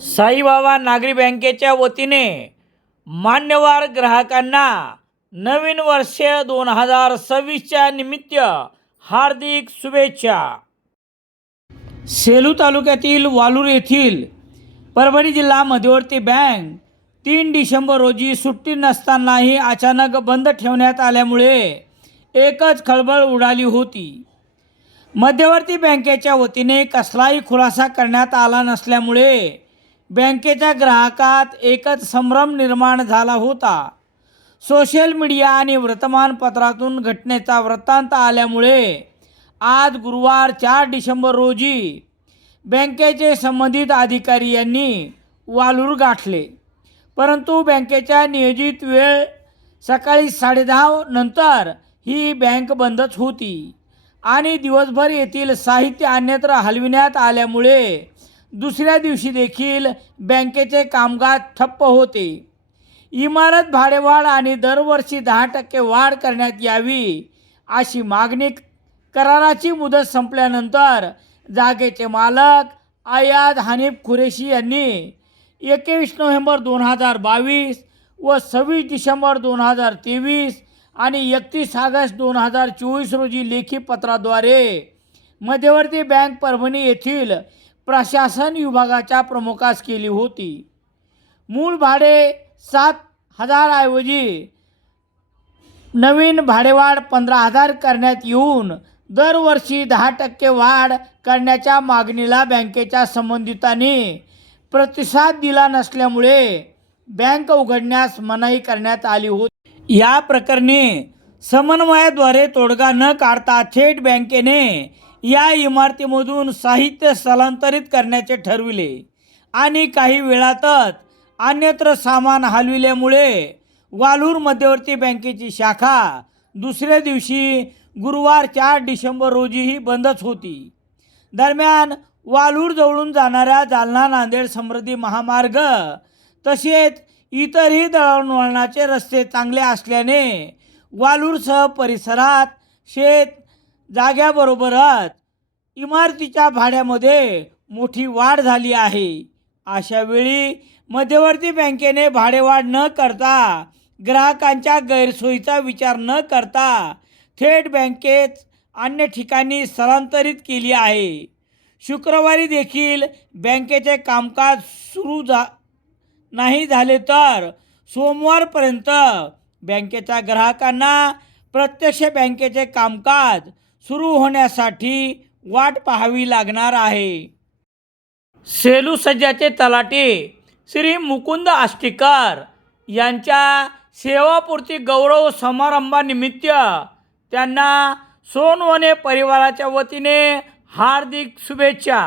साईबाबा नागरी बँकेच्या वतीने मान्यवर ग्राहकांना नवीन वर्ष 2026च्या निमित्त हार्दिक शुभेच्छा। सेलू तालुक्यातील वालूर येथील परभणी जिल्हा मध्यवर्ती बँक 3 डिसेंबर रोजी सुट्टी नसतानाही अचानक बंद ठेवण्यात आल्यामुळे एकच खळबळ उडाली होती। मध्यवर्ती बँकेच्या वतीने कसलाही खुलासा करण्यात आला नसल्यामुळे बँकेच्या ग्राहकात एकच संभ्रम निर्माण झाला होता। सोशल मीडिया आणि वर्तमानपत्रातून घटनेचा वृत्तांत आल्यामुळे आज गुरुवार 4 डिसेंबर रोजी बँकेचे संबंधित अधिकारी यांनी वालूर गाठले, परंतु बँकेच्या नियोजित वेळ सकाळी 10:30 नंतर ही बँक बंदच होती आणि दिवसभर येथील साहित्य अन्यत्र हलविण्यात आल्यामुळे दुसऱ्या दिवशी देखील बँकेचे कामकाज ठप्प होते। इमारत भाडेवाढ आणि दरवर्षी 10% वाढ करण्यात यावी अशी मागणी कराराची मुदत संपल्यानंतर जागेचे मालक आयाद हनीफ कुरेशी यांनी 21 नोव्हेंबर 2022 व 26 डिसेंबर 2023 आणि 31 ऑगस्ट 2024 रोजी लेखी पत्राद्वारे मध्यवर्ती बँक परभणी येथील प्रशासन विभागाच्या प्रमुखास केली होती। मूळ भाडे 7,000 ऐवजी नवीन भाडेवाढ 15,000 करण्यात येऊन दरवर्षी 10% वाढ करण्याच्या मागणीला बँकेच्या संबंधितांनी प्रतिसाद दिला नसल्यामुळे बँक उघडण्यास मनाई करण्यात आली होती। या प्रकरणी समन्वयाद्वारे तोडगा न काढता थेट बँकेने या इमारतीमधून साहित्य स्थलांतरित करण्याचे ठरविले आणि काही वेळातच अन्यत्र सामान हलविल्यामुळे वालूर मध्यवर्ती बँकेची शाखा दुसऱ्या दिवशी गुरुवार 4 डिसेंबर रोजीही बंदच होती। दरम्यान वालूर जवळून जाणाऱ्या जालना नांदेड समृद्धी महामार्ग तसेच इतरही दळणवळणाचे रस्ते चांगले असल्याने वालूरसह परिसरात शेत जाग्याबरोबरच इमारतीच्या भाड्यामध्ये मोठी वाढ झाली आहे। अशा वेळी मध्यवर्ती बँकेने भाडेवाढ न करता ग्राहकांच्या गैरसोयीचा विचार न करता थेट बँकेत अन्य ठिकाणी स्थलांतरित केली आहे। शुक्रवारी देखील बँकेचे कामकाज सुरू नाही झाले तर सोमवारपर्यंत बँकेच्या ग्राहकांना प्रत्यक्ष बँकेचे कामकाज सुरू होण्यासाठी वाट पाहावी लागणार आहे। सेलू सज्जाचे तलाठी श्री मुकुंद आष्टीकर यांच्या सेवापूर्ती गौरव समारंभानिमित्त त्यांना सोनवणे परिवाराच्या वतीने हार्दिक शुभेच्छा।